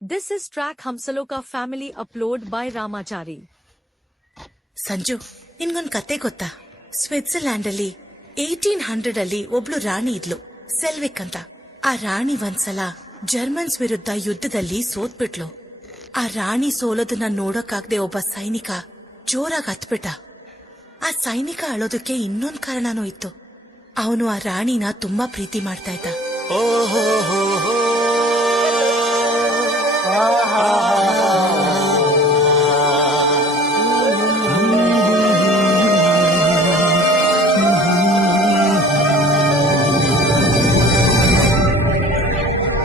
This is track Hamsaloka family upload by Ramachari. Sanju, ನಿನ್ಗೊಂದ್ ಕತೆ ಗೊತ್ತಾ? Switzerland ಅಲ್ಲಿ 1800 ಅಲ್ಲಿ ಒಬ್ಳು ರಾಣಿ ಇದ್ಲು, ಸೆಲ್ವಿಕ್ ಅಂತ. ಆ ರಾಣಿ ಒಂದ್ಸಲ ಜರ್ಮನ್ಸ್ ವಿರುದ್ಧ ಯುದ್ಧದಲ್ಲಿ ಸೋತ್ಬಿಟ್ಲು. ಆ ರಾಣಿ ಸೋಲೋದನ್ನ ನೋಡೋಕಾಗ್ದೆ ಒಬ್ಬ ಸೈನಿಕ ಜೋರಾಗಿ ಹತ್ಬಿಟ್ಟ. ಆ ಸೈನಿಕ ಅಳೋದಕ್ಕೆ ಇನ್ನೊಂದ್ ಕಾರಣನೂ ಇತ್ತು. ಅವನು ಆ ರಾಣಿನ ತುಂಬಾ ಪ್ರೀತಿ ಮಾಡ್ತಾ ಇದ್ದ.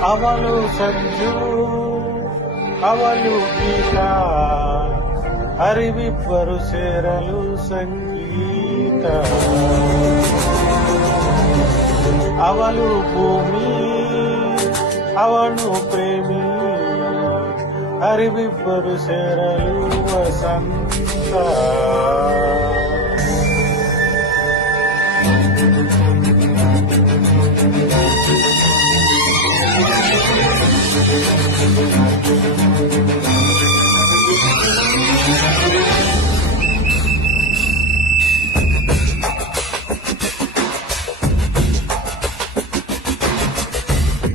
ಅವಳು ಸಂಜು, ಅವಳು ಗೀತ, ಅರಿವಿಬ್ಬರು ಸೇರಲು ಸಂಗೀತ. ಅವಳು ಭೂಮಿ, ಅವನು ಪ್ರೇಮಿ, ಅರಿವಿಬ್ಬರು ಸೇರಲು ವಸಂತ.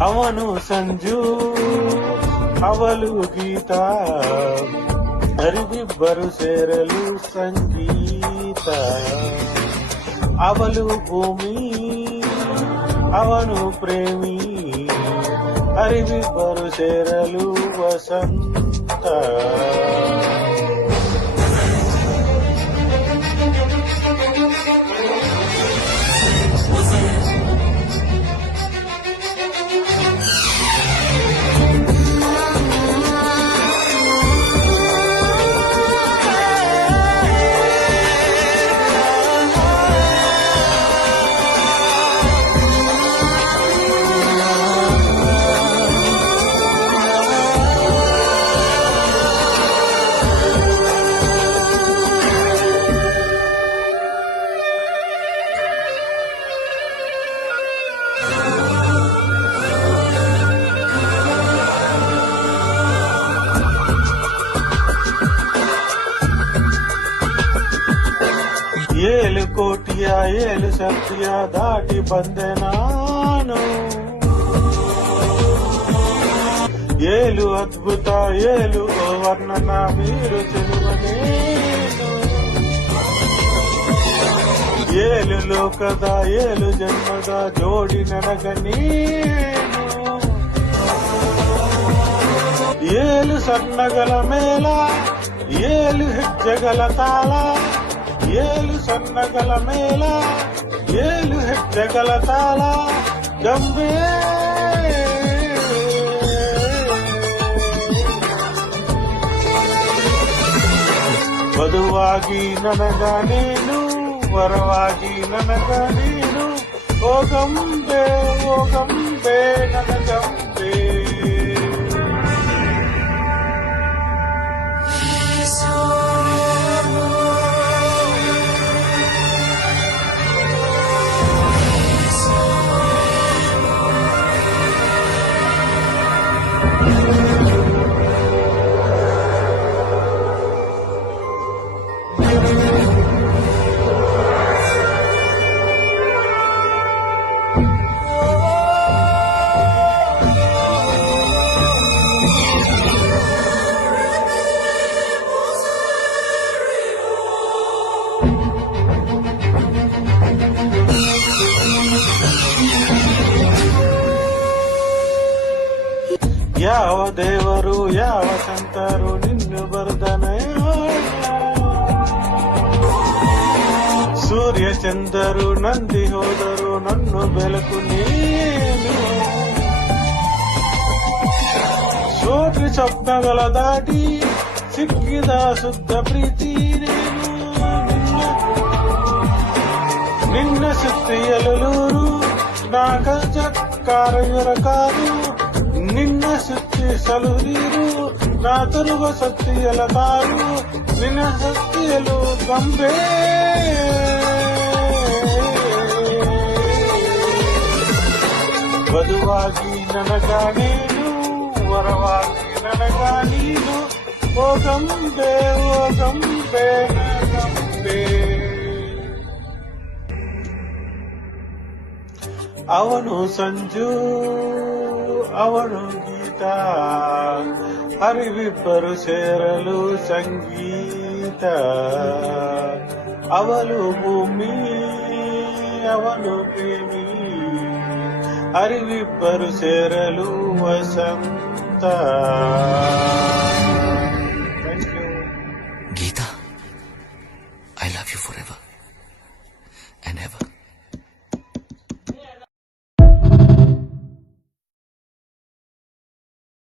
ಅವನು ಸಂಜು, ಅವಳು ಗೀತ, ಅರಿವಿಬ್ಬರು ಸೇರಲು ಸಂಗೀತ. ಅವಳು ಭೂಮಿ, ಅವನು ಪ್ರೇಮಿ, ಅರಿವಿಬ್ಬರು ಸೇರಲು ವಸಂತ. ಏಳು ಕೋಟಿಯ ಏಳು ಶಕ್ತಿಯ ದಾಟಿ ಬಂದೆ ನಾನು. ಏಳು ಅದ್ಭುತ ಏಳು ವರ್ಣನ ಮೀರು ಚೆಲುವನೇನು. ಏಳು ಲೋಕದ ಏಳು ಜನ್ಮದ ಜೋಡಿ ನನಗ ನೀನು. ಏಳು ಸಣ್ಣಗಳ ಮೇಲ ಏಳು ಹೆಜ್ಜೆಗಳ ತಾಳ, ಏಳು ಸಣ್ಣಗಳ ಮೇಲ ಏಳು ಹೆಜ್ಜೆಗಳ ತಾಳ. ಗಂಬೆ ವಧುವಾಗಿ ನನಗ ನೀನು, ವರವಾಗಿ ನನಗ ನೀನು. ಓ ಗಂಬೆ, ಓ ಗಂಬೆ, ನನ್ನ ಗಂಬೆ. ಯಾವ ದೇವರು ಯಾವ ಸಂತರು ನಿನ್ನು ಬರ್ದನೆ. ಸೂರ್ಯ ಚಂದರು ನಂದಿ ಹೋದರು ನನ್ನ ಬೆಳಕು ನೀನು. ಸೋಟ್ರಿ ಸ್ವಪ್ನಗಳ ದಾಟಿ ಸಿಕ್ಕಿದ ಶುದ್ಧ ಪ್ರೀತಿ ನೀನು. ನಿನ್ನ ಸುತ್ತಿಯಲೂರು ನಾಗ ಚಕ್ಕಾರ ಕಾರು. ನಿನ್ನ ಸುತ್ತಿಸಲು ನೀರು ನಾ ತರುವ ಸತ್ತಿಯಲ ತಾರು. ನಿನ್ನ ಸತ್ತಿಯಲು ಗಂಬೆ. ವಧುವಾಗಿ ನನಗ ನೀನು, ವರವಾಗಿ ಗಂಬೆ ಓ ಗಂಬೆ ಗಂಬೆ. ಅವನು ಸಂಜು ಅವನು ಗೀತಾ, ಅರಿವಿಬ್ಬರು ಸೇರಲು ಸಂಗೀತ. ಅವಳು ಭೂಮಿ ಅವನು ಪ್ರೇಮಿ, ಅರಿವಿಬ್ಬರು ಸೇರಲು ವಸಂತ. Thank you. Geeta, I love you forever and ever.